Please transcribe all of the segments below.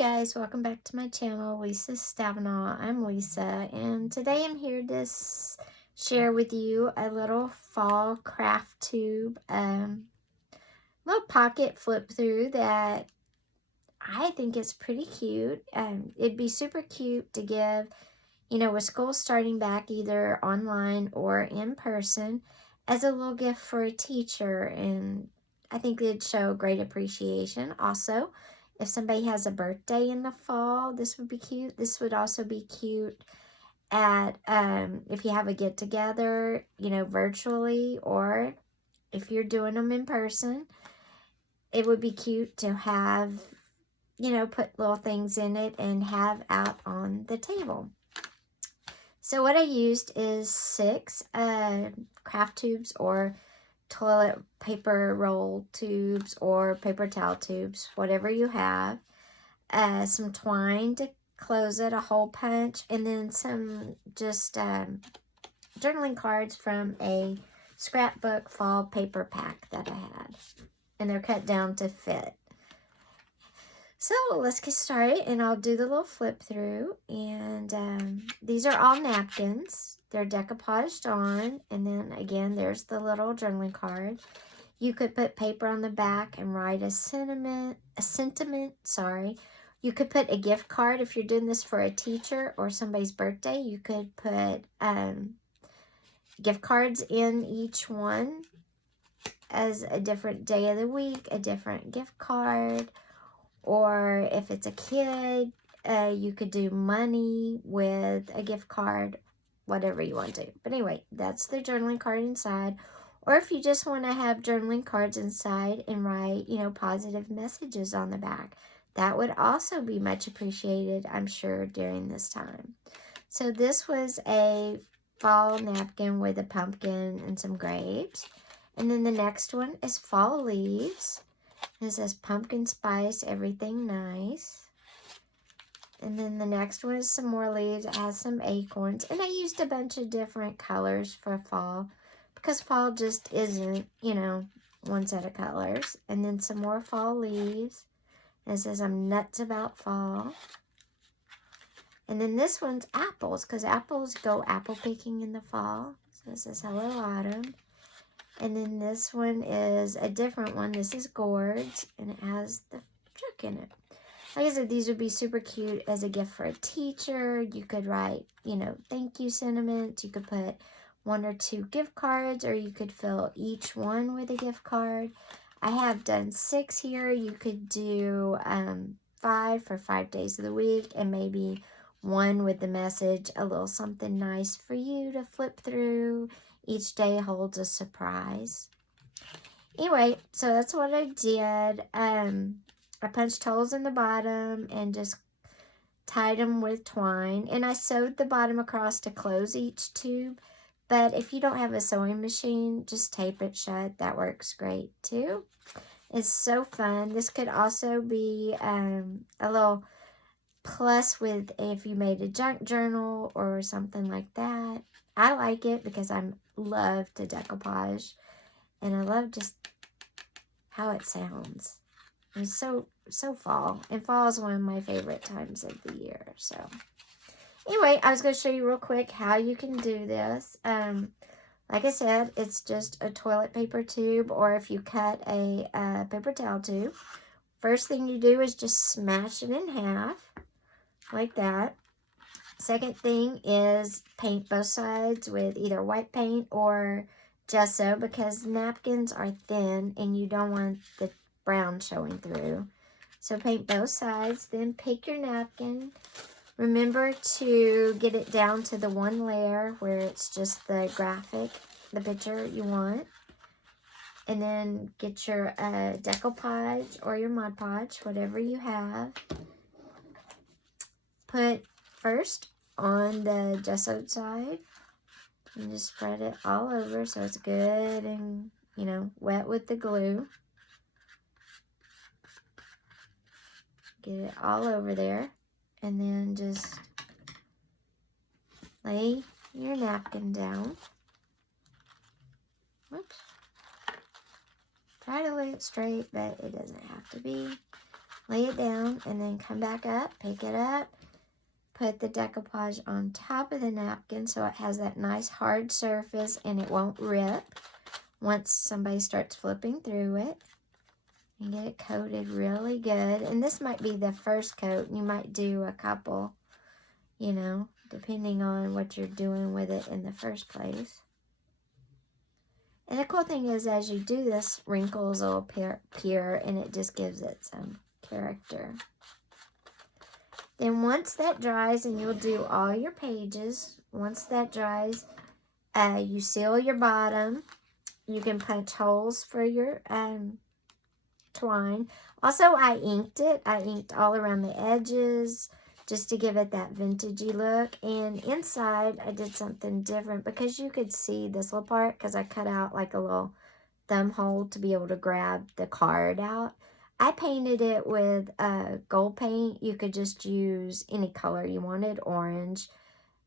guys, welcome back to my channel, Lisa Stavanaugh. I'm Lisa, and today I'm here to share with you a little fall craft tube, little pocket flip through that I think is pretty cute. It'd be super cute to give, with school starting back either online or in person, as a little gift for a teacher, and I think it'd show great appreciation. Also, if somebody has a birthday in the fall, this would be cute. This would also be cute at if you have a get-together, virtually, or if you're doing them in person. It would be cute to have, put little things in it and have out on the table. So what I used is 6 craft tubes or toilet paper roll tubes or paper towel tubes, whatever you have, some twine to close it, a hole punch, and then some just journaling cards from a scrapbook fall paper pack that I had, and they're cut down to fit. So let's get started, and I'll do the little flip through. And these are all napkins. They're decoupaged on, and then again, there's the little journaling card. You could put paper on the back and write a sentiment. You could put a gift card if you're doing this for a teacher or somebody's birthday. You could put gift cards in each one as a different day of the week, a different gift card. Or if it's a kid, you could do money with a gift card, whatever you want to do. But anyway, that's the journaling card inside. Or if you just want to have journaling cards inside and write, positive messages on the back, that would also be much appreciated, I'm sure, during this time. So this was a fall napkin with a pumpkin and some grapes. And then the next one is fall leaves. It says pumpkin spice, everything nice. And then the next one is some more leaves. It has some acorns. And I used a bunch of different colors for fall, because fall just isn't, one set of colors. And then some more fall leaves. And it says I'm nuts about fall. And then this one's apples, because apples go apple picking in the fall. So it says hello autumn. And then this one is a different one. This is gourds, and it has the truck in it. Like I said, these would be super cute as a gift for a teacher. You could write, thank you sentiments. You could put 1 or 2 gift cards, or you could fill each one with a gift card. I have done 6 here. You could do 5 for 5 days of the week, and maybe 1 with the message, a little something nice for you to flip through. Each day holds a surprise. Anyway, so that's what I did. I punched holes in the bottom and just tied them with twine. And I sewed the bottom across to close each tube. But if you don't have a sewing machine, just tape it shut. That works great too. It's so fun. This could also be a little plus with if you made a junk journal or something like that. I like it because I love to decoupage, and I love just how it sounds. It's so fall, and fall is one of my favorite times of the year. So anyway, I was going to show you real quick how you can do this. Like I said, it's just a toilet paper tube, or if you cut a paper towel tube, first thing you do is just smash it in half like that. Second thing is paint both sides with either white paint or gesso, because napkins are thin and you don't want the brown showing through. So paint both sides, then pick your napkin. Remember to get it down to the one layer where it's just the graphic, the picture you want. And then get your decoupage or your Mod Podge, whatever you have. Put first on the gessoed side, and just spread it all over so it's good and, wet with the glue. Get it all over there, and then just lay your napkin down. Whoops. Try to lay it straight, but it doesn't have to be. lay it down, and then come back up, pick it up, put the decoupage on top of the napkin so it has that nice hard surface and it won't rip once somebody starts flipping through it. And get it coated really good. And this might be the first coat. You might do a couple, you know, depending on what you're doing with it in the first place. And the cool thing is, as you do this, wrinkles will appear and it just gives it some character. Then once that dries, and you'll do all your pages, once that dries, you seal your bottom. You can punch holes for your twine. Also, I inked it. I inked all around the edges just to give it that vintagey look. And inside, I did something different because you could see this little part because I cut out like a little thumb hole to be able to grab the card out. I painted it with gold paint. You could just use any color you wanted, orange,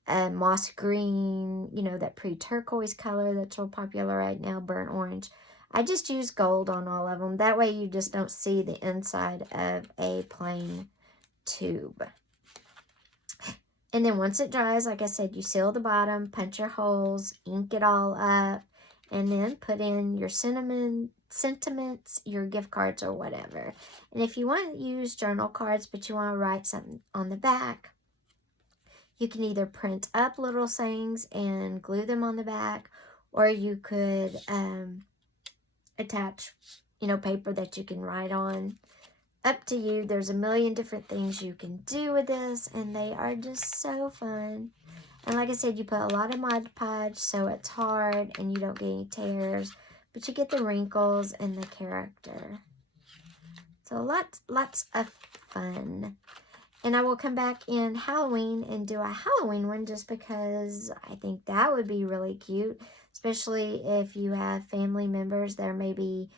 moss green, you know, that pretty turquoise color that's real popular right now, burnt orange. I just use gold on all of them. That way you just don't see the inside of a plain tube. And then once it dries, like I said, you seal the bottom, punch your holes, ink it all up, and then put in your sentiments, your gift cards or whatever. And if you want to use journal cards, but you want to write something on the back, you can either print up little sayings and glue them on the back, or you could attach, you know, paper that you can write on. Up to you. There's a million different things you can do with this, and they are just so fun. And like I said, you put a lot of Mod Podge, so it's hard and you don't get any tears, but you get the wrinkles and the character. So lots of fun. And I will come back in Halloween and do a Halloween one just because I think that would be really cute. Especially if you have family members that maybe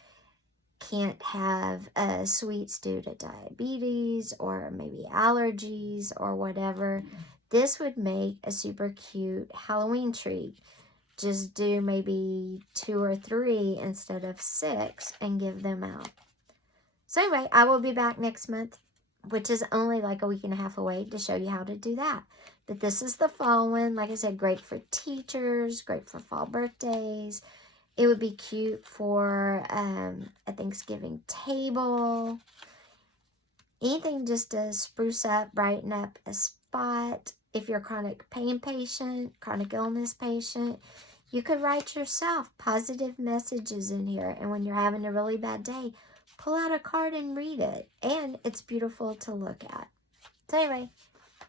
can't have sweets due to diabetes or maybe allergies or whatever. This would make a super cute Halloween treat. Just do maybe 2 or 3 instead of 6 and give them out. So anyway, I will be back next month, which is only like a week and a half away, to show you how to do that. But this is the fall one. Like I said, great for teachers, great for fall birthdays. It would be cute for a Thanksgiving table. Anything just to spruce up, brighten up a spot. If you're a chronic pain patient, chronic illness patient, you could write yourself positive messages in here. And when you're having a really bad day, pull out a card and read it. And it's beautiful to look at. So anyway,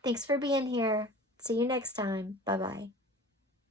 thanks for being here. See you next time. Bye-bye.